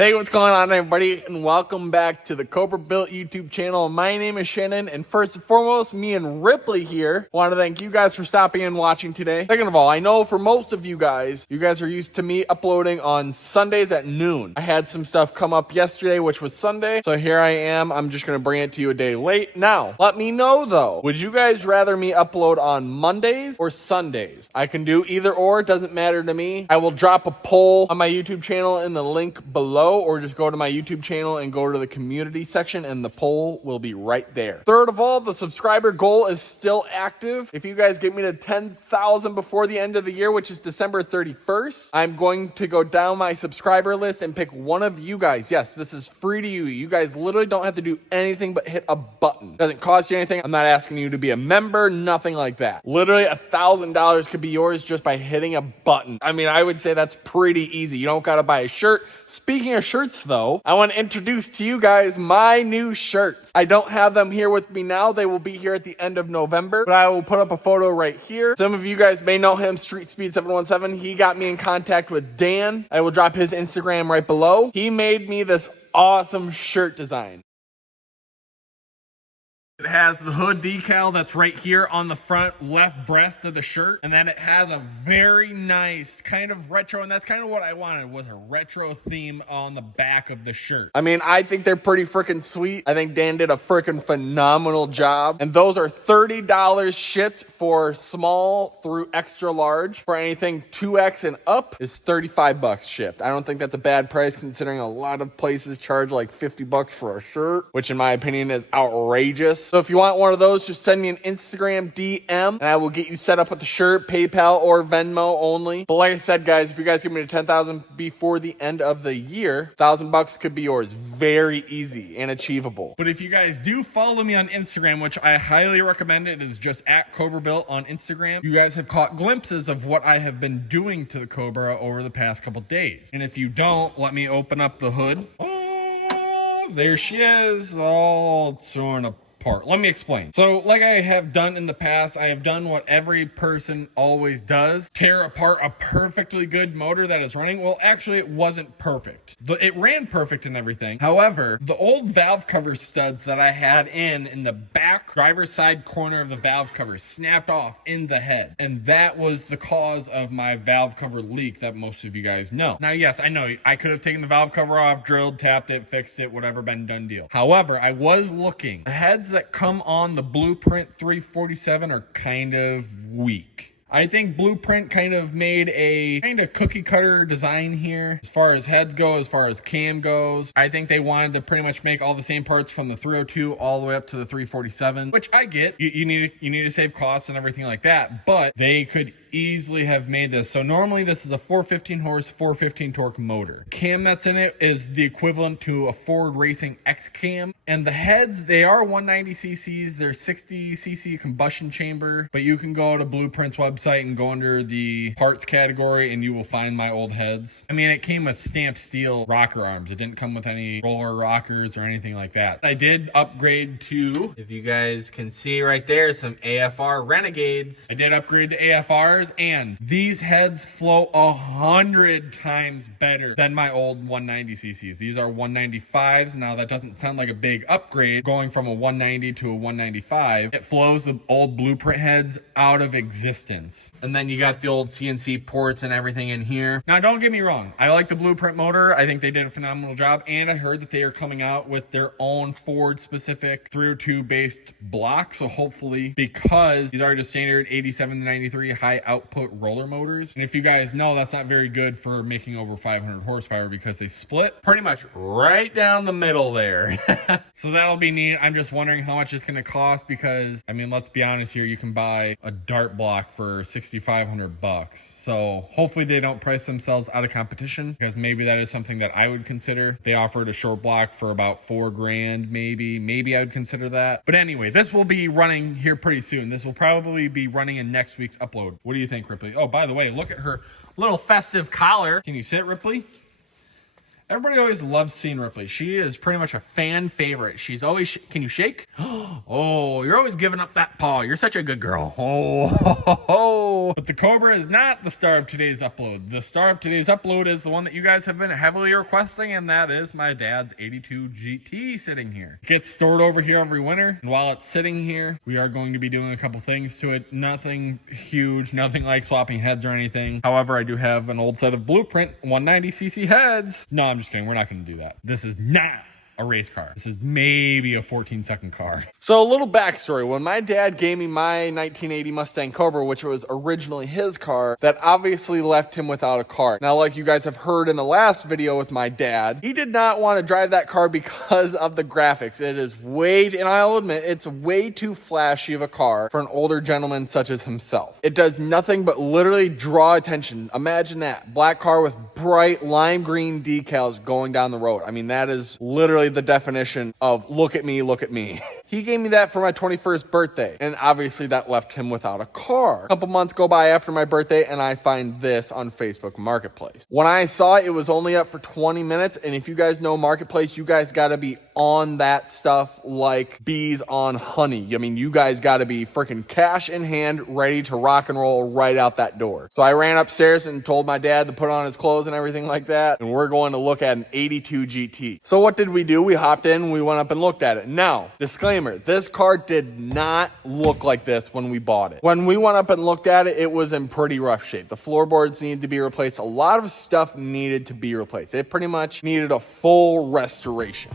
Hey, what's going on, everybody, and welcome back to the Cobra Built YouTube channel. My name is Shannon, and first and foremost, me and Ripley here want to thank you guys for stopping and watching today. Second of all, I know for most of you guys are used to me uploading on Sundays at noon. I had some stuff come up yesterday, which was Sunday, so here I am. I'm just going to bring it to you a day late. Now, let me know, though, would you guys rather me upload on Mondays or Sundays? I can do either or. It doesn't matter to me. I will drop a poll on my YouTube channel in the link below, or just go to my YouTube channel and go to the community section and the poll will be right there. Third of all, the subscriber goal is still active. If you guys get me to 10,000 before the end of the year, which is December 31st, I'm going to go down my subscriber list and pick one of you guys. Yes, this is free to you. You guys literally don't have to do anything but hit a button. It doesn't cost you anything. I'm not asking you to be a member, nothing like that. Literally $1,000 could be yours just by hitting a button. I mean, I would say that's pretty easy. You don't gotta buy a shirt. Speaking of shirts though, I want to introduce to you guys my new shirts. I don't have them here with me now. They will be here at the end of November, but I will put up a photo right here. Some of you guys may know him, Street Speed 717. He got me in contact with Dan. I will drop his Instagram right below. He made me this awesome shirt design. It has the hood decal that's right here on the front left breast of the shirt. And then it has a very nice kind of retro, and that's kind of what I wanted, was a retro theme on the back of the shirt. I mean, I think they're pretty freaking sweet. I think Dan did a freaking phenomenal job. And those are $30 shipped for small through extra large. For anything 2X and up is 35 bucks shipped. I don't think that's a bad price considering a lot of places charge like 50 bucks for a shirt, which in my opinion is outrageous. So if you want one of those, just send me an Instagram DM and I will get you set up with the shirt, PayPal or Venmo only. But like I said, guys, if you guys give me to 10,000 before the end of the year, $1,000 could be yours. Very easy and achievable. But if you guys do follow me on Instagram, which I highly recommend, it is just at Cobra Built on Instagram, you guys have caught glimpses of what I have been doing to the Cobra over the past couple days. And if you don't, let me open up the hood. Oh, there she is, all torn apart. Let me explain. So like I have done in the past, I have done what every person always does, tear apart a perfectly good motor that is running. Well, actually it wasn't perfect. It ran perfect and everything. However, the old valve cover studs that I had in the back driver's side corner of the valve cover snapped off in the head. And that was the cause of my valve cover leak that most of you guys know. Now, yes, I know I could have taken the valve cover off, drilled, tapped it, fixed it, whatever, been done deal. However, I was looking. The heads that come on the Blueprint 347 are kind of weak. I think Blueprint kind of made a kind of cookie cutter design here as far as heads go, as far as cam goes. I think they wanted to pretty much make all the same parts from the 302 all the way up to the 347, which I get. You need to save costs and everything like that, but they could easily have made this. So normally this is a 415 horse, 415 torque motor. Cam that's in it is the equivalent to a Ford Racing X cam. And the heads, they are 190 cc's. They're 60 cc combustion chamber, but you can go to Blueprint's website and go under the parts category and you will find my old heads. I mean, it came with stamped steel rocker arms. It didn't come with any roller rockers or anything like that. I did upgrade to, if you guys can see right there, some AFR Renegades. I did upgrade to AFRs, and these heads flow 100 times better than my old 190 cc's. These are 195s. Now that doesn't sound like a big upgrade going from a 190 to a 195. It flows the old Blueprint heads out of existence. And then you got the old CNC ports and everything in here. Now don't get me wrong, I like the Blueprint motor. I think they did a phenomenal job, and I heard that they are coming out with their own Ford specific 302 based block. So hopefully, because these are just standard 87 to 93 high output roller motors, and if you guys know, that's not very good for making over 500 horsepower because they split pretty much right down the middle there. So that'll be neat. I'm just wondering how much it's going to cost, because I mean, let's be honest here, you can buy a dart block for 6,500 bucks. So hopefully they don't price themselves out of competition, because maybe that is something that I would consider. They offered a short block for about $4,000, maybe I would consider that. But anyway, this will be running here pretty soon. This will probably be running in next week's upload. What do you think, Ripley? Oh, by the way, look at her little festive collar. Can you sit, Ripley? Everybody always loves seeing Ripley. She is pretty much a fan favorite. She's always, can you shake? Oh, you're always giving up that paw. You're such a good girl. Oh, video. But the Cobra is not the star of today's upload. The star of today's upload is the one that you guys have been heavily requesting, and that is my dad's 82 GT sitting here. It gets stored over here every winter, and while it's sitting here, we are going to be doing a couple things to it. Nothing huge, nothing like swapping heads or anything. However, I do have an old set of Blueprint 190cc heads. No, I'm just kidding. We're not going to do that. This is not a race car. This is maybe a 14-second car. So a little backstory. When my dad gave me my 1980 Mustang Cobra, which was originally his car, that obviously left him without a car. Now, like you guys have heard in the last video with my dad, he did not want to drive that car because of the graphics. It is and I'll admit, it's way too flashy of a car for an older gentleman such as himself. It does nothing but literally draw attention. Imagine that. Black car with bright lime green decals going down the road. I mean, that is literally the definition of look at me, look at me. He gave me that for my 21st birthday, and obviously that left him without a car. A couple months go by after my birthday, and I find this on Facebook Marketplace. When I saw it, it was only up for 20 minutes, and if you guys know Marketplace, you guys gotta be on that stuff like bees on honey. I mean, you guys gotta be freaking cash in hand, ready to rock and roll right out that door. So I ran upstairs and told my dad to put on his clothes and everything like that, and we're going to look at an 82 GT. So what did we do? We hopped in, we went up and looked at it. Now, disclaimer, this car did not look like this when we bought it. When we went up and looked at it, it was in pretty rough shape. The floorboards needed to be replaced. A lot of stuff needed to be replaced. It pretty much needed a full restoration.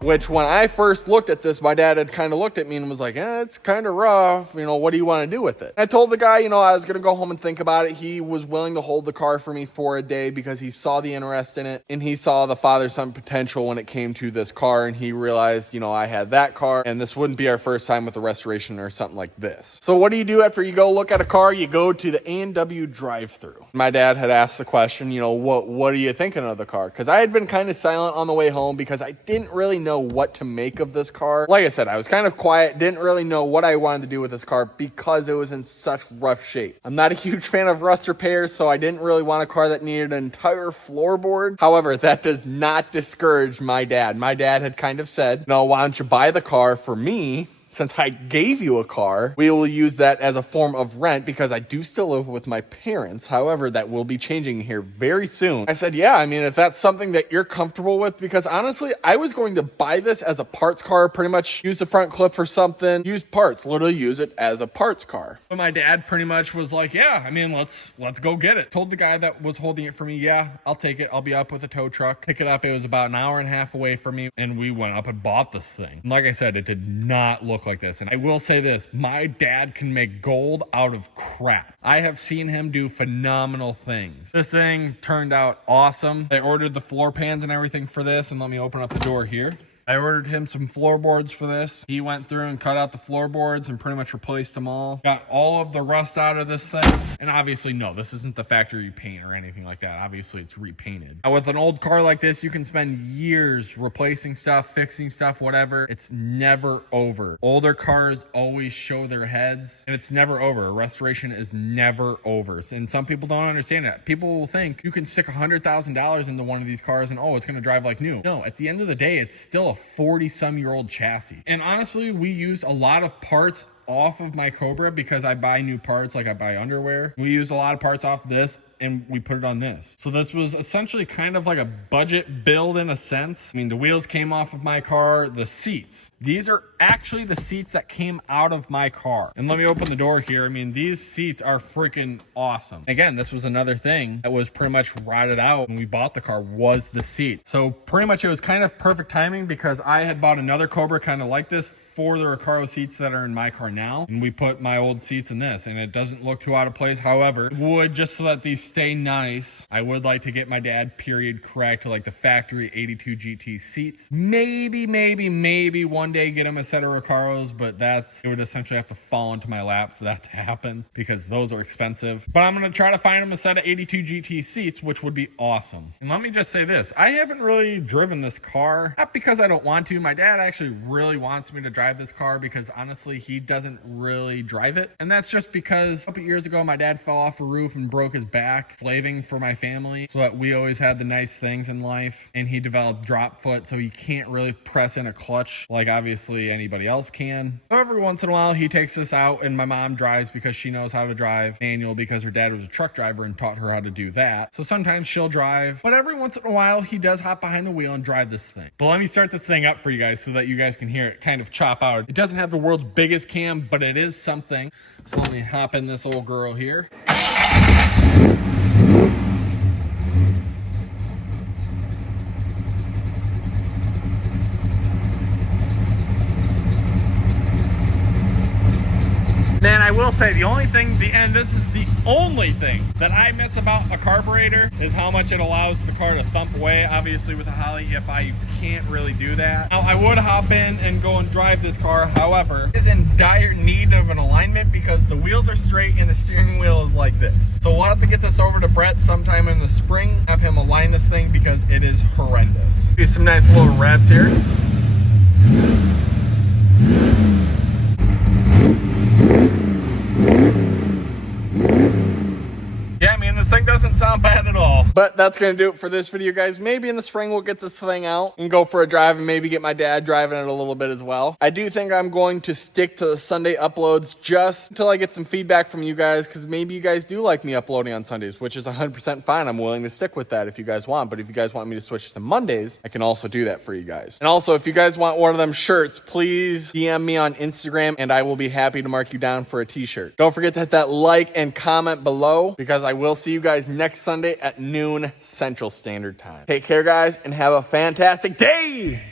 Which when I first looked at this, my dad had kind of looked at me and was like, it's kind of rough. You know, what do you want to do with it? I told the guy, you know, I was going to go home and think about it. He was willing to hold the car for me for a day because he saw the interest in it and he saw the father-son potential when it came to this car. And he realized, you know, I had that car and this wouldn't be our first time with a restoration or something like this. So what do you do after you go look at a car? You go to the A&W drive-thru. My dad had asked the question, you know, what are you thinking of the car? Because I had been kind of silent on the way home because I didn't really know what to make of this car. Like I said, I was kind of quiet, didn't really know what I wanted to do with this car because it was in such rough shape. I'm not a huge fan of rust repairs, so I didn't really want a car that needed an entire floorboard. However, that does not discourage my dad. My dad had kind of said, no, why don't you buy the car for me? Since I gave you a car, we will use that as a form of rent because I do still live with my parents. However, that will be changing here very soon. I said, yeah, I mean, if that's something that you're comfortable with, because honestly, I was going to buy this as a parts car, pretty much use the front clip for something, use parts, literally use it as a parts car. But my dad pretty much was like, yeah, I mean, let's go get it. Told the guy that was holding it for me, yeah, I'll take it. I'll be up with a tow truck. Pick it up. It was about an hour and a half away from me, and we went up and bought this thing. And like I said, it did not look like this. And I will say this, my dad can make gold out of crap. I have seen him do phenomenal things. This thing turned out awesome. I ordered the floor pans and everything for this, and let me open up the door here. I ordered him some floorboards for this. He went through and cut out the floorboards and pretty much replaced them all. Got all of the rust out of this thing. And obviously, no, this isn't the factory paint or anything like that. Obviously, it's repainted. Now, with an old car like this, you can spend years replacing stuff, fixing stuff, whatever. It's never over. Older cars always show their heads, and it's never over. A restoration is never over. And some people don't understand that. People will think you can stick $100,000 into one of these cars and, oh, it's going to drive like new. No, at the end of the day, it's still a 40-some-year-old chassis. And honestly, we use a lot of parts off of my Cobra because I buy new parts, like I buy underwear. We use a lot of parts off this and we put it on this. So this was essentially kind of like a budget build in a sense. I mean, the wheels came off of my car, the seats. These are actually the seats that came out of my car. And let me open the door here. I mean, these seats are freaking awesome. Again, this was another thing that was pretty much rotted out when we bought the car was the seats. So pretty much it was kind of perfect timing because I had bought another Cobra kind of like this for the Recaro seats that are in my car now. And we put my old seats in this and it doesn't look too out of place. However, wood just so that these stay nice, I would like to get my dad period correct to like the factory 82 GT seats. Maybe one day get him a set of Recaros, but it would essentially have to fall into my lap for that to happen because those are expensive. But I'm going to try to find him a set of 82 GT seats, which would be awesome. And let me just say this. I haven't really driven this car, not because I don't want to. My dad actually really wants me to drive this car because honestly, he doesn't really drive it. And that's just because a couple years ago, my dad fell off a roof and broke his back slaving for my family so that we always had the nice things in life. And he developed drop foot, so he can't really press in a clutch like obviously anybody else can. So every once in a while, he takes this out and my mom drives because she knows how to drive manual because her dad was a truck driver and taught her how to do that. So sometimes she'll drive, but every once in a while, he does hop behind the wheel and drive this thing. But let me start this thing up for you guys so that you guys can hear it kind of chop out. It doesn't have the world's biggest cam, but it is something. So let me hop in this old girl here. Man, I will say the only thing, this is the only thing that I miss about a carburetor is how much it allows the car to thump away. Obviously with a Holly, if I can't really do that. Now I would hop in and go and drive this car. However, it is in dire need of an alignment because the wheels are straight and the steering wheel is like this. So we'll have to get this over to Brett sometime in the spring, have him align this thing because it is horrendous. Do some nice little revs here. Yeah, man, this thing doesn't sound bad at all. But that's going to do it for this video, guys. Maybe in the spring we'll get this thing out and go for a drive and maybe get my dad driving it a little bit as well. I do think I'm going to stick to the Sunday uploads just until I get some feedback from you guys because maybe you guys do like me uploading on Sundays, which is 100% fine. I'm willing to stick with that if you guys want. But if you guys want me to switch to Mondays, I can also do that for you guys. And also, if you guys want one of them shirts, please DM me on Instagram and I will be happy to mark you down for a t-shirt. Don't forget to hit that like and comment below because I will see you guys next Sunday at noon Central Standard Time. Take care, guys, and have a fantastic day.